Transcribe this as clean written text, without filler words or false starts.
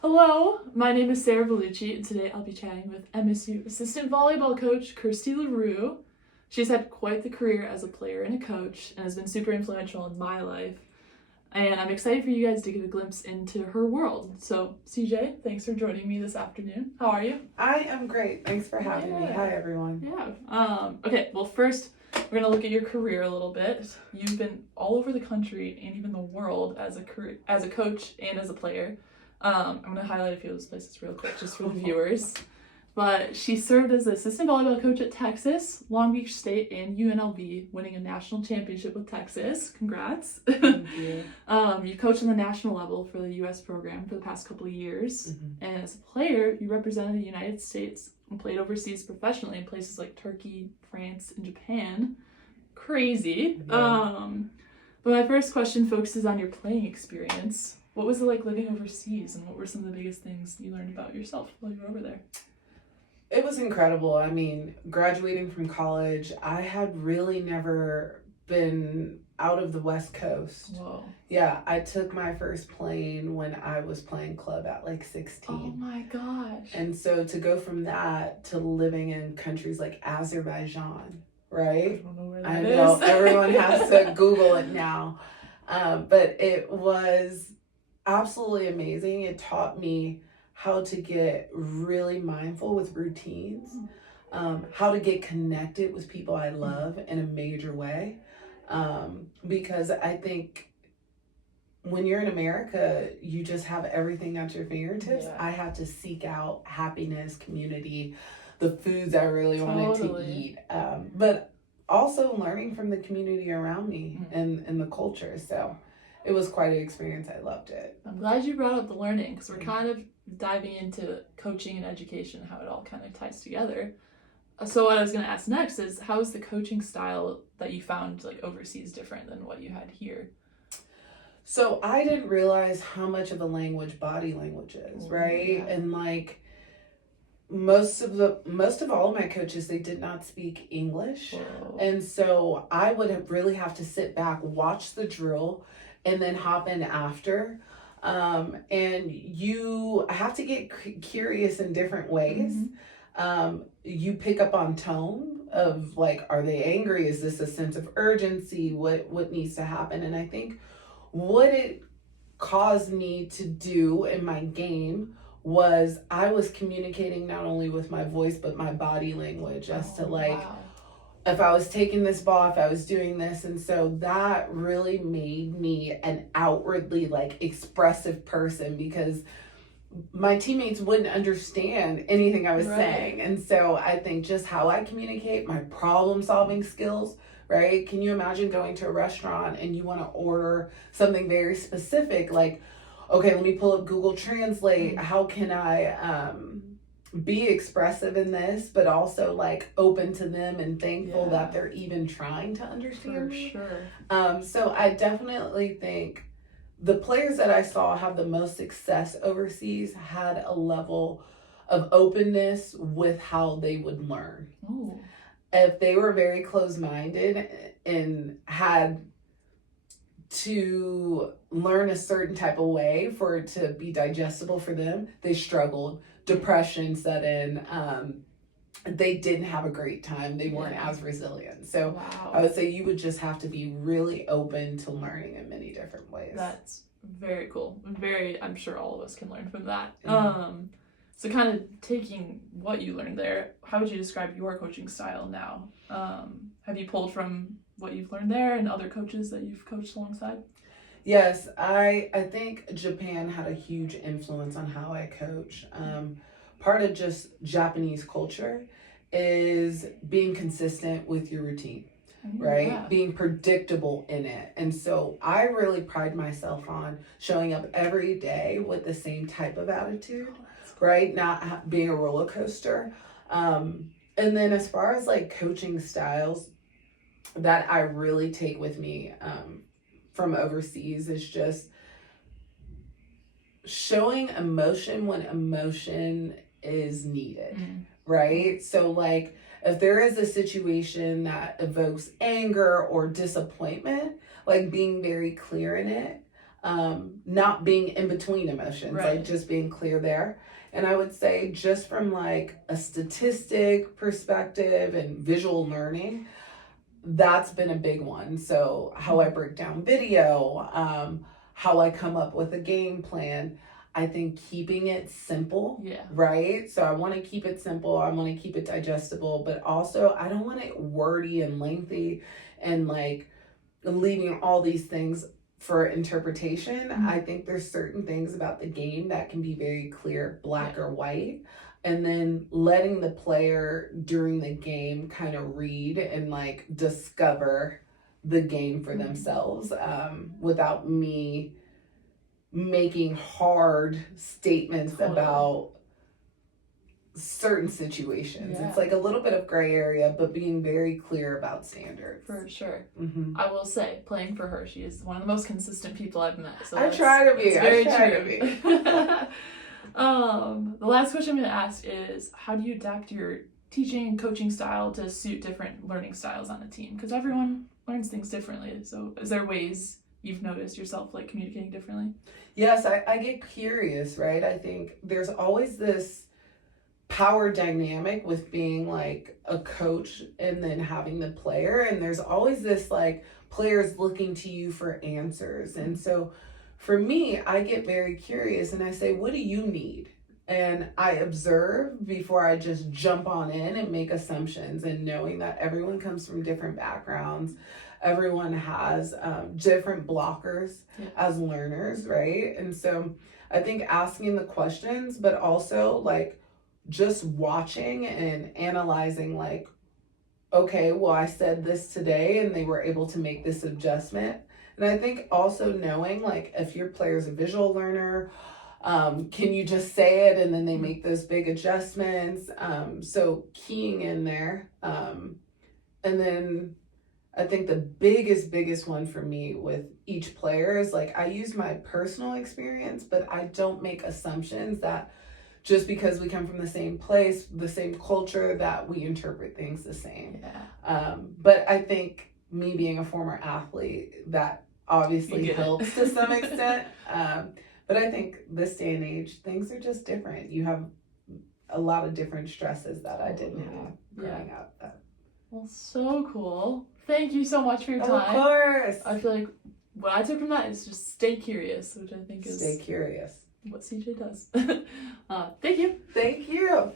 Hello, my name is Sarah Bellucci, and today I'll be chatting with MSU assistant volleyball coach Kirsty LaRue. She's had quite the career as a player and a coach, and has been super influential in my life. And I'm excited for you guys to get a glimpse into her world. So, CJ, thanks for joining me this afternoon. How are you? I am great. Thanks for having me. Hi, everyone. Yeah. Okay, well, first, we're going to look at your career a little bit. You've been all over the country and even the world as a coach and as a player. I'm going to highlight a few of those places real quick just for the viewers. But she served as the assistant volleyball coach at Texas, Long Beach State, and UNLV, winning a national championship with Texas. Congrats. Thank you. You coached on the national level for the U.S. program for the past couple of years. Mm-hmm. And as a player, you represented the United States and played overseas professionally in places like Turkey, France, and Japan. Crazy. Yeah. But my first question focuses on your playing experience. What was it like living overseas, and what were some of the biggest things you learned about yourself while you were over there? It was incredible. I mean, graduating from college, I had really never been out of the West Coast. Whoa. Yeah, I took my first plane when I was playing club at like 16. Oh my gosh. And so to go from that to living in countries like Azerbaijan, right? I don't know where that I know, is. everyone has to Google it now. But it was absolutely amazing. It taught me how to get really mindful with routines, how to get connected with people I love in a major way. Because I think when you're in America, you just have everything at your fingertips. Yeah. I had to seek out happiness, community, the foods I really wanted to eat. But also learning from the community around me and the culture. So it was quite an experience. I loved it. I'm glad you brought up the learning, because we're kind of diving into coaching and education, how it all kind of ties together. So what I was going to ask next is, how is the coaching style that you found like overseas different than what you had here? So I didn't realize how much of a language body language is, right? Yeah. And like most of all of my coaches, they did not speak English. Whoa. And so I would really have to sit back, watch the drill, and then hop in after. And you have to get curious in different ways. You pick up on tone of like, are they angry? Is this a sense of urgency? What needs to happen? And I think what it caused me to do in my game was I was communicating not only with my voice, but my body language as to like, wow. if I was taking this ball, if I was doing this. And so that really made me an outwardly like expressive person, because my teammates wouldn't understand anything I was saying. And so I think just how I communicate, my problem solving skills, right? Can you imagine going to a restaurant and you want to order something very specific? Like, okay, let me pull up Google Translate. How can I be expressive in this, but also like open to them and thankful that they're even trying to understand me? Sure. So I definitely think the players that I saw have the most success overseas had a level of openness with how they would learn. Ooh. If they were very closed-minded and had to learn a certain type of way for it to be digestible for them, they struggled. Depression set in. They didn't have a great time. They weren't as resilient. So wow. I would say you would just have to be really open to learning in many different ways. That's very cool. I'm sure all of us can learn from that. Mm-hmm. So kind of taking what you learned there, how would you describe your coaching style now? Have you pulled from what you've learned there and other coaches that you've coached alongside? Yes, I think Japan had a huge influence on how I coach. Part of just Japanese culture is being consistent with your routine, right? Yeah. Being predictable in it. And so I really pride myself on showing up every day with the same type of attitude, right? Not being a roller coaster. And then as far as like coaching styles that I really take with me from overseas is just showing emotion when emotion is needed, right? So like if there is a situation that evokes anger or disappointment, like being very clear in it, not being in between emotions, Right. like just being clear there. And I would say, just from like a statistic perspective and visual learning, that's been a big one. So, how I break down video, how I come up with a game plan. I think keeping it simple, Yeah. right? So, I want to keep it simple, I want to keep it digestible, but also I don't want it wordy and lengthy and like leaving all these things for interpretation. Mhm. I think there's certain things about the game that can be very clear, black Yeah. or white. And then letting the player during the game kind of read and like discover the game for Mhm. themselves, without me making hard statements Totally. about certain situations. Yeah. It's like a little bit of gray area, but being very clear about standards. For sure. Hmm. I will say, playing for her, she is one of the most consistent people I've met. So I try to be. It's very I try true. to be. The last question I'm going to ask is, how do you adapt your teaching and coaching style to suit different learning styles on a team? Because everyone learns things differently. So is there ways you've noticed yourself like communicating differently? Yes, I get curious, right? I think there's always this power dynamic with being like a coach and then having the player, and there's always this like players looking to you for answers. And so for me, I get very curious and I say, what do you need? And I observe before I just jump on in and make assumptions, and knowing that everyone comes from different backgrounds, everyone has different blockers as learners, right? And so I think asking the questions, but also like just watching and analyzing, like, okay, well, I said this today and they were able to make this adjustment. And I think also knowing, like, if your player's a visual learner, can you just say it and then they make those big adjustments? So keying in there. And then I think the biggest one for me with each player is like, I use my personal experience, but I don't make assumptions that just because we come from the same place, the same culture, that we interpret things the same. Yeah. But I think me being a former athlete, that obviously You get it. helps to some extent. But I think this day and age, things are just different. You have a lot of different stresses that I didn't have growing up. Well, so cool. Thank you so much for your Of time. course. I feel like what I took from that is just stay curious, which I think is Stay curious. what CJ does. Thank you. Thank you.